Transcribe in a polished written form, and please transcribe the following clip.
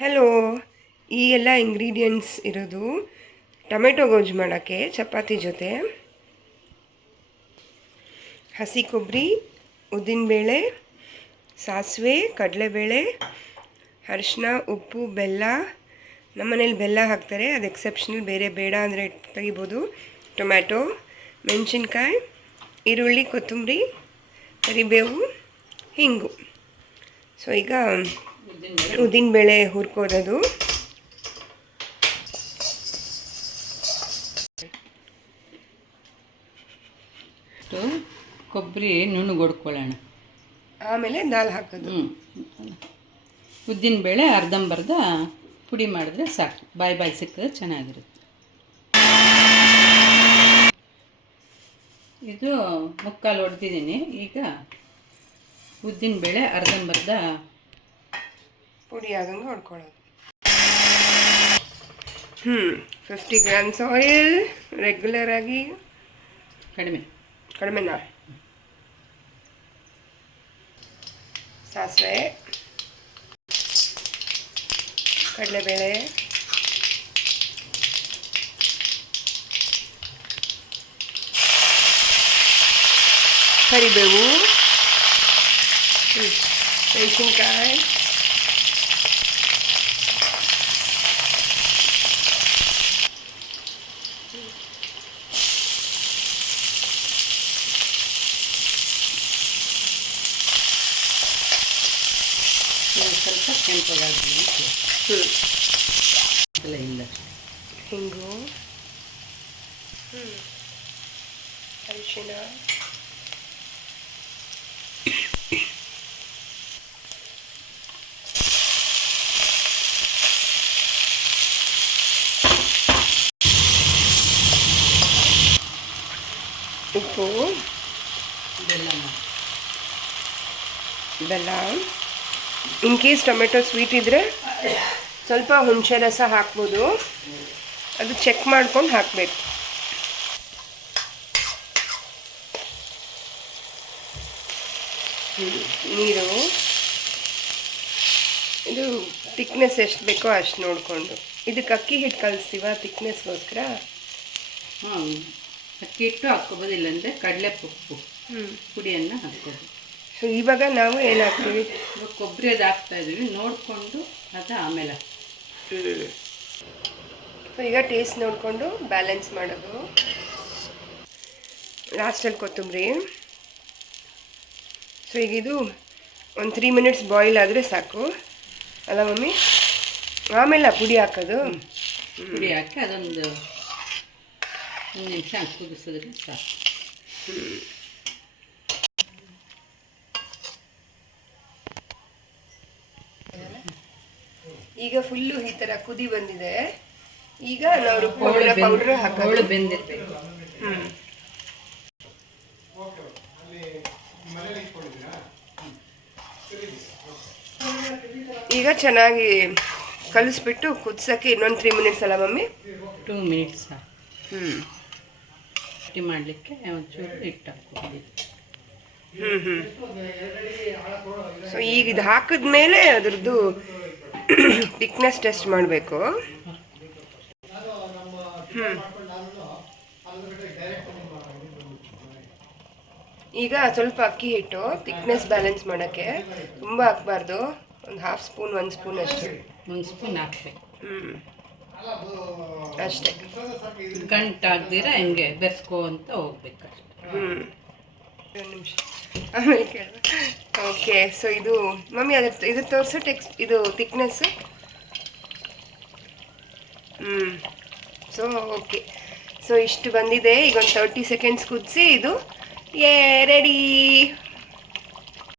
Hello, ಈ ಎಲ್ಲ ingredients ಇರೋದು ಟೊಮೆಟೊ ಗೊಜ್ಜು ಮಾಡೋಕ್ಕೆ ಚಪಾತಿ ಜೊತೆ. ಹಸಿ ಕೊಬ್ಬರಿ, ಉದ್ದಿನಬೇಳೆ, ಸಾಸಿವೆ, ಕಡಲೆಬೇಳೆ, ಅರಿಶಿನ, ಉಪ್ಪು, ಬೆಲ್ಲ. ನಮ್ಮನೇಲಿ ಬೆಲ್ಲ ಹಾಕ್ತಾರೆ, ಅದು ಎಕ್ಸೆಪ್ಷನಲ್, ಬೇರೆ ಬೇಡ ಅಂದರೆ ತೆಗಿಬೋದು. ಟೊಮ್ಯಾಟೊ, ಮೆಣಸಿನ್ಕಾಯಿ, ಈರುಳ್ಳಿ, ಕೊತ್ತಂಬರಿ, ಕರಿಬೇವು, ಹಿಂಗು. ಸೊ ಈಗ ಉದ್ದಿನಬೇಳೆ ಹುರ್ಕೋದು. ಕೊಬ್ಬರಿ ನುಣ್ಣಗೊಡ್ಕೊಳ್ಳೋಣ, ಆಮೇಲೆ ದಾಲ್ ಹಾಕೋದು. ಉದ್ದಿನಬೇಳೆ ಅರ್ಧಂಬರ್ಧ ಪುಡಿ ಮಾಡಿದ್ರೆ ಸಾಕು, ಬಾಯಿ ಸಿಕ್ಕಿದ್ರೆ ಚೆನ್ನಾಗಿರುತ್ತೆ. ಇದು ಮುಕ್ಕಾಲು ಹೊಡೆದಿದ್ದೀನಿ. ಈಗ ಉದ್ದಿನಬೇಳೆ ಅರ್ಧಂಬರ್ಧ ಪುಡಿ ಆಗಂಗೆ ಹೊಡ್ಕೊಳ್ಳೋದು. 50 ಗ್ರಾಮ್ಸ್ ಆಯಿಲ್ ರೆಗ್ಯುಲರ್ ಆಗಿ. ಕಡಿಮೆನಾ? ಸಾಸಿವೆ, ಕಡಲೆಬೇಳೆ, ಕರಿಬೇವು, ಮೆಣಸಿನ್ಕಾಯಿ, ಸ್ವಲ್ಪ ಕೆಂಪಗಾಗಲಿ. ಇಲ್ಲ ಹಿಂಗು, ಅರಿಶಿನ, ಉಪ್ಪು, ಬೆಲ್ಲ. ಇನ್ ಕೇಸ್ ಟೊಮೆಟೊ ಸ್ವೀಟ್ ಇದ್ದರೆ ಸ್ವಲ್ಪ ಹುಣಸೆ ರಸ ಹಾಕ್ಬೋದು, ಅದು ಚೆಕ್ ಮಾಡ್ಕೊಂಡು ಹಾಕಬೇಕು. ನೀರು, ಇದು ತಿಕ್ನೆಸ್ ಎಷ್ಟು ಬೇಕೋ ಅಷ್ಟು ನೋಡಿಕೊಂಡು. ಇದಕ್ಕೆ ಅಕ್ಕಿ ಹಿಟ್ಟು ಕಲಿಸ್ತೀವ ತಿಕ್ನೆಸ್ಗೋಸ್ಕರ. ಅಕ್ಕಿ ಹಿಟ್ಟು ಹಾಕ್ಕೋಬೋದು, ಇಲ್ಲಾಂದರೆ ಕಡಲೆ ಪುಡಿಯನ್ನು ಹಾಕ್ಬೋದು. ಸೊ ಇವಾಗ ನಾವು ಏನು ಹಾಕ್ತೀವಿ? ಕೊಬ್ಬರಿ ಅದು ಹಾಕ್ತಾಯಿದ್ದೀವಿ, ನೋಡಿಕೊಂಡು ಅದು ಆಮೇಲೆ. ಸೊ ಈಗ ಟೇಸ್ಟ್ ನೋಡಿಕೊಂಡು ಬ್ಯಾಲೆನ್ಸ್ ಮಾಡೋದು. ಲಾಸ್ಟಲ್ಲಿ ಕೊತ್ತಂಬರಿ. ಸೊ ಈಗ ಇದು ಒಂದು 3 ಮಿನಿಟ್ಸ್ ಬಾಯ್ಲ್ ಆದರೆ ಸಾಕು ಅಲ್ಲ ಮಮ್ಮಿ? ಆಮೇಲೆ ಪುಡಿ ಹಾಕೋದು. ಪುಡಿ ಹಾಕಿ ಅದೊಂದು 1 ನಿಮಿಷ ಕುದಿಸಿದ್ರೆ ಸಾಕು. ಈಗ ಫುಲ್ಲು ಈ ಥರ ಕುದಿ ಬಂದಿದೆ. ಈಗ ನಾವು ರುಬ್ಬಿರೋ ಪೌಡ್ರ್ ಹಾಕೋದು. ಬೆಂದಿರ್ಬೇಕು. ಈಗ ಚೆನ್ನಾಗಿ ಕಲಿಸ್ಬಿಟ್ಟು ಕುದಿಸೋಕ್ಕೆ ಇನ್ನೊಂದು 3 ಮಿನಿಟ್ಸ್ ಅಲ್ಲ ಮಮ್ಮಿ? 2 ಮಿನಿಟ್ಸ್. ರೊಟ್ಟಿ ಮಾಡಲಿಕ್ಕೆ ಒಂಚೂರು ಹಿಟ್ಟು ಹಾಕ್ಬೋದು. ಸೊ ಈಗ ಇದು ಹಾಕಿದ್ಮೇಲೆ ಅದ್ರದ್ದು ಥಿಕ್ನೆಸ್ ಟೆಸ್ಟ್ ಮಾಡಬೇಕು. ಈಗ ಸ್ವಲ್ಪ ಅಕ್ಕಿ ಹಿಟ್ಟು ಥಿಕ್ನೆಸ್ ಬ್ಯಾಲೆನ್ಸ್ ಮಾಡೋಕ್ಕೆ ತುಂಬ ಹಾಕ್ಬಾರ್ದು, ಒಂದು 1/2 ಸ್ಪೂನ್ 1 ಸ್ಪೂನ್ ಅಷ್ಟೇ. 1 ಸ್ಪೂನ್ ಹಾಕ್ಬೇಕು. ಅಷ್ಟೇ. ಗಂಟಾಗ್ದಿರ ಹಿಂಗೆ ಬೆರೆಸ್ಕೋ ಅಂತ ಹೋಗ್ಬೇಕಷ್ಟೆ. 2 ನಿಮಿಷ ಆಮೇಲೆ ಕೇಳ. ಓಕೆ, ಸೊ ಇದು ಮಮ್ಮಿ ಇದು ತೋರಿಸು ಇದು ಥಿಕ್ನೆಸ್. ಸೊ ಓಕೆ, ಸೊ ಇಷ್ಟು ಬಂದಿದೆ. ಈಗ ಒಂದು 30 ಸೆಕೆಂಡ್ಸ್ ಕುದಿಸಿ ಇದು ರೆಡಿ.